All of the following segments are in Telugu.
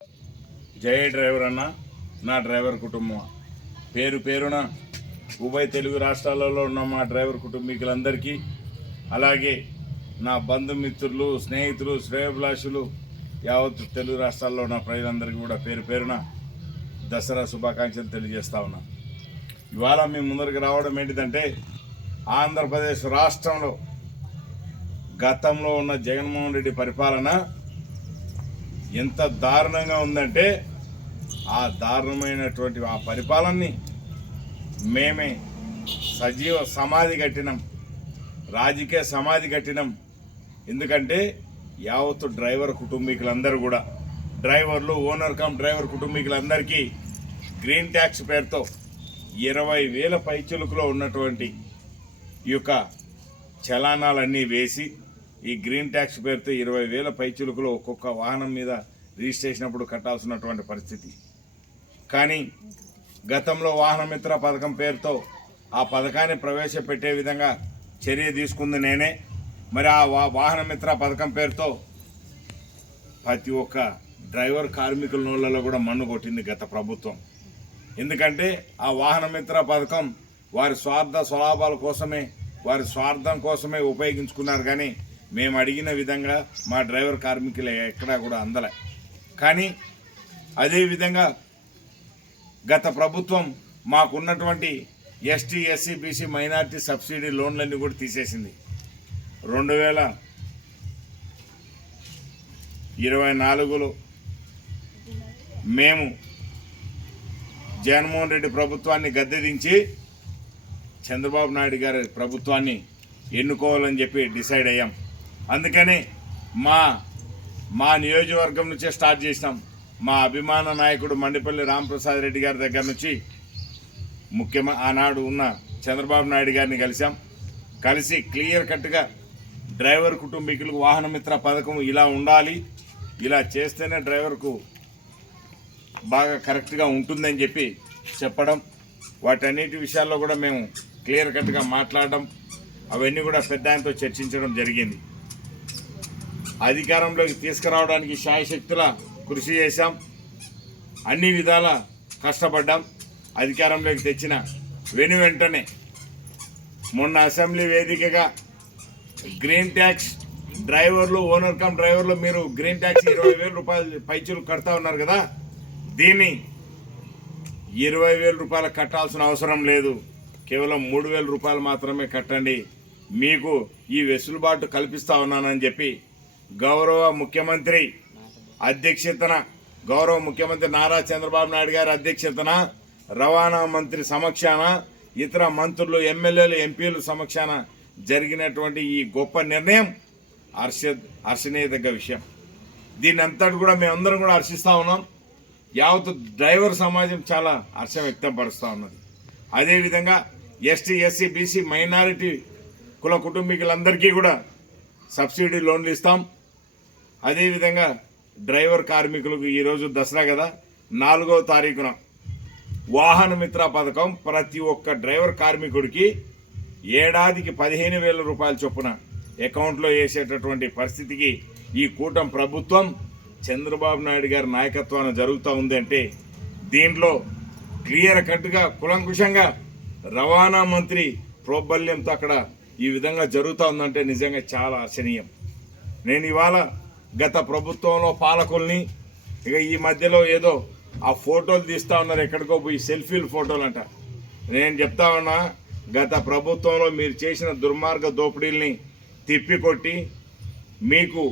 జయ డ్రైవర్ అన్న, నా డ్రైవర్ కుటుంబం పేరు పేరున ఉభయ తెలుగు రాష్ట్రాలలో ఉన్న మా డ్రైవర్ కుటుంబీకులందరికీ, అలాగే నా బంధుమిత్రులు, స్నేహితులు, శ్రేయోభిలాషులు, యావత్ తెలుగు రాష్ట్రాల్లో ఉన్న ప్రజలందరికీ కూడా పేరు పేరున దసరా శుభాకాంక్షలు తెలియజేస్తా ఉన్నా. ఇవాళ మీ ముందరికి రావడం ఏంటిదంటే, ఆంధ్రప్రదేశ్ రాష్ట్రంలో గతంలో ఉన్న జగన్మోహన్ రెడ్డి పరిపాలన ఎంత దారుణంగా ఉందంటే, ఆ దారుణమైనటువంటి ఆ పరిపాలనని మేమే సజీవ సమాధి కట్టినాం, రాజకీయ సమాధి కట్టినాం. ఎందుకంటే యావత్తు డ్రైవర్ కుటుంబీకులందరూ కూడా, డ్రైవర్లు, ఓనర్ కమ్ డ్రైవర్ కుటుంబీకులందరికీ గ్రీన్ ట్యాక్స్ పేరుతో 20,000 పైచులుకులో ఉన్నటువంటి ఈ యొక్క చలానాలన్నీ వేసి, ఈ గ్రీన్ ట్యాక్స్ పేరుతో 20,000 పైచులుకులో ఒక్కొక్క వాహనం మీద రిజిస్ట్రేషన్ అప్పుడు కట్టాల్సినటువంటి పరిస్థితి. కానీ గతంలో వాహన మిత్ర పథకం పేరుతో ఆ పథకాన్ని ప్రవేశపెట్టే విధంగా చర్య తీసుకుంది నేనే. మరి ఆ వాహన మిత్ర పథకం పేరుతో ప్రతి ఒక్క డ్రైవర్ కార్మికుల నోళ్ళలో కూడా మన్ను కొట్టింది గత ప్రభుత్వం. ఎందుకంటే ఆ వాహన మిత్ర పథకం వారి స్వార్థ స్వలాభాల కోసమే, వారి స్వార్థం కోసమే ఉపయోగించుకున్నారు. కానీ మేము అడిగిన విధంగా మా డ్రైవర్ కార్మికులు ఎక్కడా కూడా అందలే. కానీ అదేవిధంగా గత ప్రభుత్వం మాకున్నటువంటి ST, SC, BC, minority subsidy లోన్లన్నీ కూడా తీసేసింది. 2024లో మేము జగన్మోహన్ రెడ్డి ప్రభుత్వాన్ని గద్దెదించి చంద్రబాబు నాయుడు గారి ప్రభుత్వాన్ని ఎన్నుకోవాలని చెప్పి డిసైడ్ అయ్యాం. అందుకని మా నియోజకవర్గం నుంచే స్టార్ట్ చేసినాం. మా అభిమాన నాయకుడు మండిపల్లి రామప్రసాద్ రెడ్డి గారి దగ్గర నుంచి ఆనాడు ఉన్న చంద్రబాబు నాయుడు గారిని కలిసి క్లియర్ కట్గా డ్రైవర్ కుటుంబీకులకు వాహన మిత్ర పథకం ఇలా ఉండాలి, ఇలా చేస్తేనే డ్రైవర్కు బాగా కరెక్ట్గా ఉంటుందని చెప్పి చెప్పడం, వాటన్నిటి విషయాల్లో కూడా మేము క్లియర్ కట్గా మాట్లాడడం, అవన్నీ కూడా పెద్ద ఆయనతో చర్చించడం జరిగింది. అధికారంలోకి తీసుకురావడానికి శాయశక్తుల కృషి చేశాం, అన్ని విధాల కష్టపడ్డాం. అధికారంలోకి తెచ్చిన వెంటనే మొన్న అసెంబ్లీ వేదికగా గ్రీన్ ట్యాక్స్ డ్రైవర్లు, ఓనర్ కమ్ డ్రైవర్లు మీరు గ్రీన్ ట్యాక్స్ 20,000 రూపాయలు పైచులు కడతా ఉన్నారు కదా, దీన్ని 20,000 రూపాయలు కట్టాల్సిన అవసరం లేదు, కేవలం 3,000 రూపాయలు మాత్రమే కట్టండి, మీకు ఈ వెసులుబాటు కల్పిస్తా ఉన్నానని చెప్పి గౌరవ ముఖ్యమంత్రి నారా చంద్రబాబు నాయుడు గారి అధ్యక్షతన, రవాణా మంత్రి సమక్షాన, ఇతర మంత్రులు, ఎమ్మెల్యేలు, ఎంపీలు సమక్షాన జరిగినటువంటి ఈ గొప్ప నిర్ణయం హర్షణీయదగ్గ విషయం. దీన్ని అంతటి కూడా మేమందరం కూడా హర్షిస్తూ ఉన్నాం. యావత్ డ్రైవర్ సమాజం చాలా హర్షం వ్యక్తం పరుస్తూ ఉన్నది. అదేవిధంగా ఎస్టీ, ఎస్సీ, బీసీ, మైనారిటీ కుల కుటుంబీకులందరికీ కూడా సబ్సిడీ లోన్లు ఇస్తాం. అదేవిధంగా డ్రైవర్ కార్మికులకు ఈరోజు దసరా కదా, 4వ తారీఖున వాహన మిత్ర పథకం ప్రతి ఒక్క డ్రైవర్ కార్మికుడికి ఏడాదికి 15,000 రూపాయల చొప్పున అకౌంట్లో వేసేటటువంటి పరిస్థితికి ఈ కూటమి ప్రభుత్వం చంద్రబాబు నాయుడు గారి నాయకత్వాన్ని జరుగుతూ ఉందంటే, దీంట్లో క్లియర్ కట్గా కులంకుశంగా రవాణా మంత్రి ప్రోబల్యంతో అక్కడ ఈ విధంగా జరుగుతూ ఉందంటే నిజంగా చాలా హర్షణీయం. నేను ఇవాళ గత ప్రభుత్వంలో పాలకుల్ని, ఇక ఈ మధ్యలో ఏదో ఆ ఫోటోలు తీస్తూ ఉన్నారు, ఎక్కడికో పోయి సెల్ఫీలు ఫోటోలు అంట. నేను చెప్తా ఉన్నా, గత ప్రభుత్వంలో మీరు చేసిన దుర్మార్గ దోపిడీల్ని తిప్పికొట్టి మీకు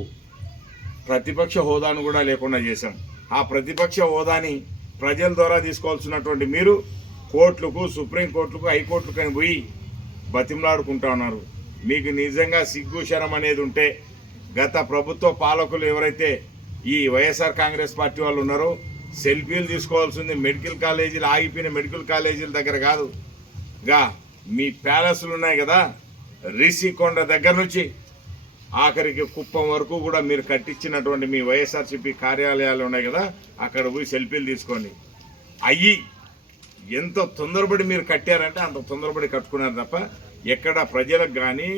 ప్రతిపక్ష హోదాను కూడా లేకుండా చేశాం. ఆ ప్రతిపక్ష హోదాని ప్రజల ద్వారా తీసుకోవాల్సినటువంటి మీరు కోర్టులకు, సుప్రీంకోర్టులకు, హైకోర్టులకు అని పోయి బతిమలాడుకుంటా ఉన్నారు. మీకు నిజంగా సిగ్గు శరం అనేది ఉంటే, గత ప్రభుత్వ పాలకులు ఎవరైతే ఈ వైఎస్ఆర్ కాంగ్రెస్ పార్టీ వాళ్ళు ఉన్నారో, సెల్ఫీలు తీసుకోవాల్సింది మెడికల్ కాలేజీలు, ఆగిపోయిన మెడికల్ కాలేజీల దగ్గర కాదు, మీ ప్యాలెస్లు ఉన్నాయి కదా, రిషికొండ దగ్గర నుంచి ఆఖరికి కుప్పం వరకు కూడా మీరు కట్టించినటువంటి మీ వైఎస్ఆర్సీపీ కార్యాలయాలు ఉన్నాయి కదా, అక్కడ పోయి సెల్ఫీలు తీసుకోండి. అయ్యి ఎంత తొందరపడి మీరు కట్టారంటే అంత తొందరపడి కట్టుకున్నారు తప్ప ఎక్కడ ప్రజలకు కానీ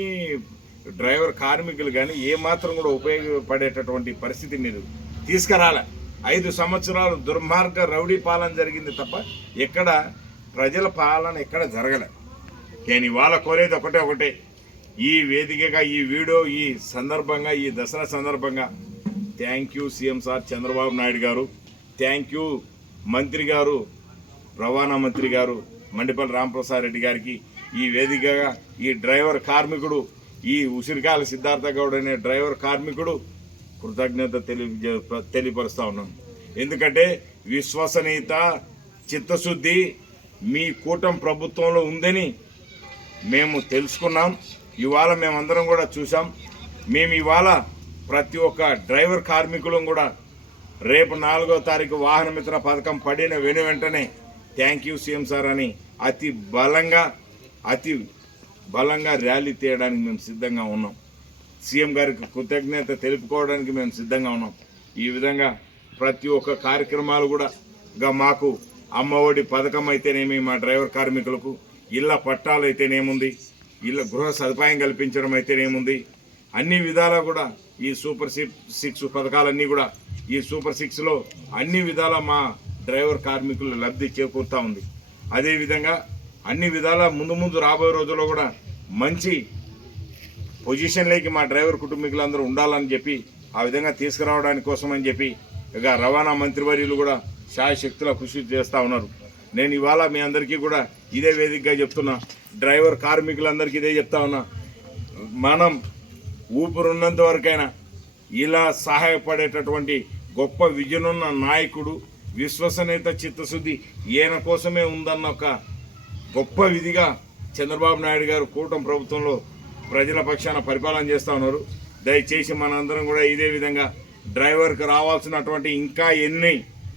డ్రైవర్ కార్మికులు కానీ ఏమాత్రం కూడా ఉపయోగపడేటటువంటి పరిస్థితి మీరు తీసుకురాలే. 5 సంవత్సరాలు దుర్మార్గ రౌడీ పాలన జరిగింది తప్ప ఎక్కడ ప్రజల పాలన ఎక్కడ జరగలేదు. నేను ఇవాళ కోరేది ఒకటే, ఈ వేదికగా ఈ వీడియో ఈ సందర్భంగా ఈ దసరా సందర్భంగా thank you CM sir Chandrababu Naidu గారు, థ్యాంక్ యూ మంత్రి గారు రవాణా మంత్రి గారు మండిపల్లి రామప్రసాద్ రెడ్డి గారికి, ఈ వేదికగా ఈ డ్రైవర్ కార్మికుడు ఈ ఉసిరికాయల సిద్ధార్థ గౌడ్ అనే డ్రైవర్ కార్మికుడు కృతజ్ఞత తెలియపరుస్తా ఉన్నాను. ఎందుకంటే విశ్వసనీయత చిత్తశుద్ధి మీ కూటమి ప్రభుత్వంలో ఉందని మేము తెలుసుకున్నాం. ఇవాళ మేమందరం కూడా చూసాం. మేము ఇవాళ ప్రతి ఒక్క డ్రైవర్ కార్మికులం కూడా రేపు 4వ తారీఖు వాహన మిత్ర పథకం పడిన వెంటనే థ్యాంక్ యూ సీఎం సార్ అని అతి బలంగా ర్యాలీ తీయడానికి మేము సిద్ధంగా ఉన్నాం. సీఎం గారికి కృతజ్ఞత తెలుపుకోవడానికి మేము సిద్ధంగా ఉన్నాం. ఈ విధంగా ప్రతి ఒక్క కార్యక్రమాలు కూడా మాకు అమ్మఒడి పథకం అయితేనేమి, మా డ్రైవర్ కార్మికులకు ఇళ్ల పట్టాలు అయితేనేముంది, ఇళ్ళ గృహ సదుపాయం కల్పించడం అయితేనేముంది, అన్ని విధాలా కూడా ఈ సూపర్ 6 పథకాలన్నీ కూడా ఈ సూపర్ 6లో అన్ని విధాల మా డ్రైవర్ కార్మికులు లబ్ధి చేకూరుతూ ఉంది. అదేవిధంగా అన్ని విధాల ముందు రాబోయే రోజుల్లో కూడా మంచి పొజిషన్లోకి మా డ్రైవర్ కుటుంబీకులందరూ ఉండాలని చెప్పి ఆ విధంగా తీసుకురావడానికి కోసం అని చెప్పి ఇక రవాణా మంత్రివర్యులు కూడా శాయశక్తుల కృషి చేస్తూ ఉన్నారు. నేను ఇవాళ మీ అందరికీ కూడా ఇదే వేదికగా చెప్తున్నా, డ్రైవర్ కార్మికులందరికీ ఇదే చెప్తా ఉన్నా, మనం ఊపిరున్నంత వరకైనా ఇలా సహాయపడేటటువంటి గొప్ప విజనున్న నాయకుడు, విశ్వసనీయత చిత్తశుద్ధి ఈయన కోసమే ఉందన్న ఒక గొప్ప విధిగా చంద్రబాబు నాయుడు గారు కూటమి ప్రభుత్వంలో ప్రజల పక్షాన పరిపాలన చేస్తూ ఉన్నారు. దయచేసి మనందరం కూడా ఇదే విధంగా డ్రైవర్కి రావాల్సినటువంటి ఇంకా ఎన్ని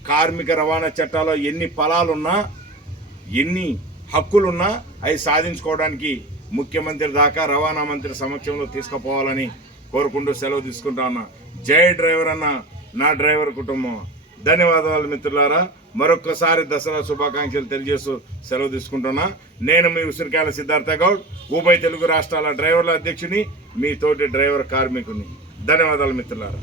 కార్మిక రవాణా చట్టాల్లో ఎన్ని ఫలాలున్నా ఎన్ని హక్కులున్నా అవి సాధించుకోవడానికి ముఖ్యమంత్రి దాకా రవాణా మంత్రి సమక్షంలో తీసుకుపోవాలని కోరుకుంటూ సెలవు తీసుకుంటా ఉన్నా. జై డ్రైవర్ అన్న నా డ్రైవర్ కుటుంబం. ధన్యవాదాలు మిత్రులారా. మరొక్కసారి దసరా శుభాకాంక్షలు తెలియజేస్తూ సెలవు తీసుకుంటున్నా. నేను మీ ఉసిరికాయల సిద్ధార్థ గౌడ్, ఉభయ తెలుగు రాష్ట్రాల డ్రైవర్ల అధ్యక్షుని, మీ తోటి డ్రైవర్ కార్మికుని. ధన్యవాదాలు మిత్రులారా.